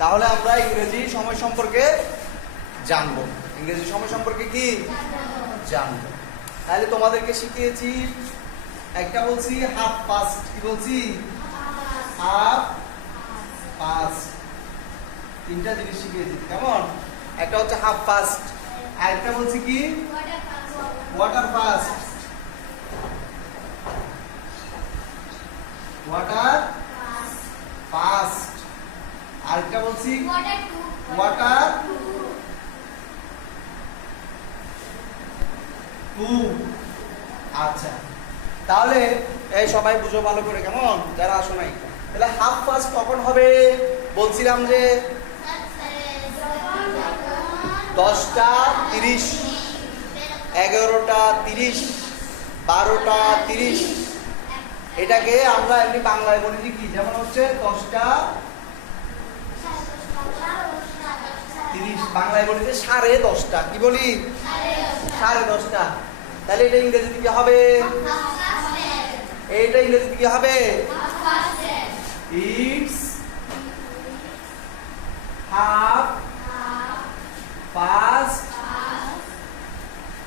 তাহলে আমরা ইংরেজি সময় সম্পর্কে জানবো। ইংরেজি সময় সম্পর্কে কি জানবো। তাহলে তোমাদেরকে শিখিয়েছি, একটা বলছি হাফ পাস্ট, কি বলছি হাফ পাস্ট, তিনটা জিনিস শিখিয়েছি কেমন। একটা হচ্ছে হাফ পাস্ট, আর একটা বলছি কি ওয়াটার পাস্ট, ওয়াটার পাস্ট, আরেকটা বলছি ওয়াটার টু। আচ্ছা, তাহলে এই সবাই বুঝো ভালো করে কেমন, যারা আসো নাই। তাহলে হাফ পাস্ট কখন হবে বলছিলাম যে 10টা 30, 11টা 30, 12টা 30। এটাকে আমরা এমনি বাংলায় বলি কি, যেমন হচ্ছে 10টা 30, বাংলায় বলি যে 10:30টা, কি বলি 10:30টা। তাহলে এটা ইংরেজিতে কি হবে, এইটা ইংরেজিতে কি হবে, ইটস হাফ পাস্ট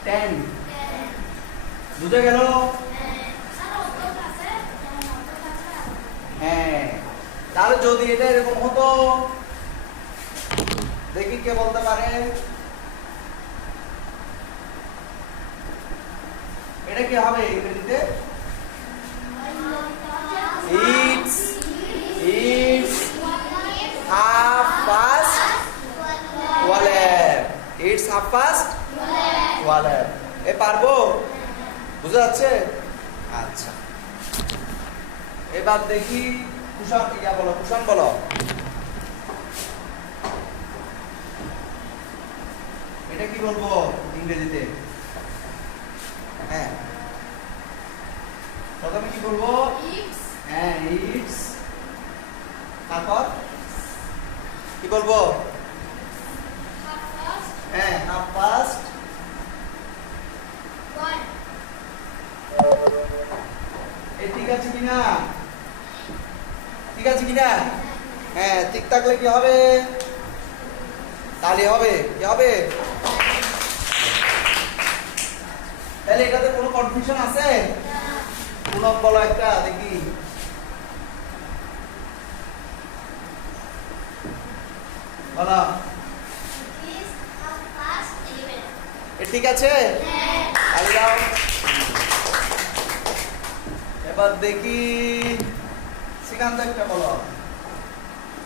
10। বুঝে গেল? হ্যাঁ, তাহলে যদি এটা এরকম হতো, দেখি কে বলতে পারে, এটা কি হবে ইংরেজিতে, it's half past 12, it's half past 12। এ পারবো, বুঝা যাচ্ছে? আচ্ছা, এবার দেখি কুষাণ, ইয়া বলো, কুষাণ বলো, এটা কি বলবো ইংরেজিতে? হ্যাঁ, প্রথমে কি বলবো, হ্যাঁ ইটস, তারপর কি বলবো, হ্যাঁ হাফ পাস্ট 1। এই ঠিক আছে কিনা, ঠিক আছে কিনা? হ্যাঁ, ঠিক থাকলে কি হবে, তাহলে হবে কি হবে। তাহলে এটাতে কোনো কনফিউশন আছে? পুনঃ বলো একটা দেখি, বলো। ঠিক আছে, তাহলে যাও। এবার দেখি শ্রীকান্ত একটা বলো।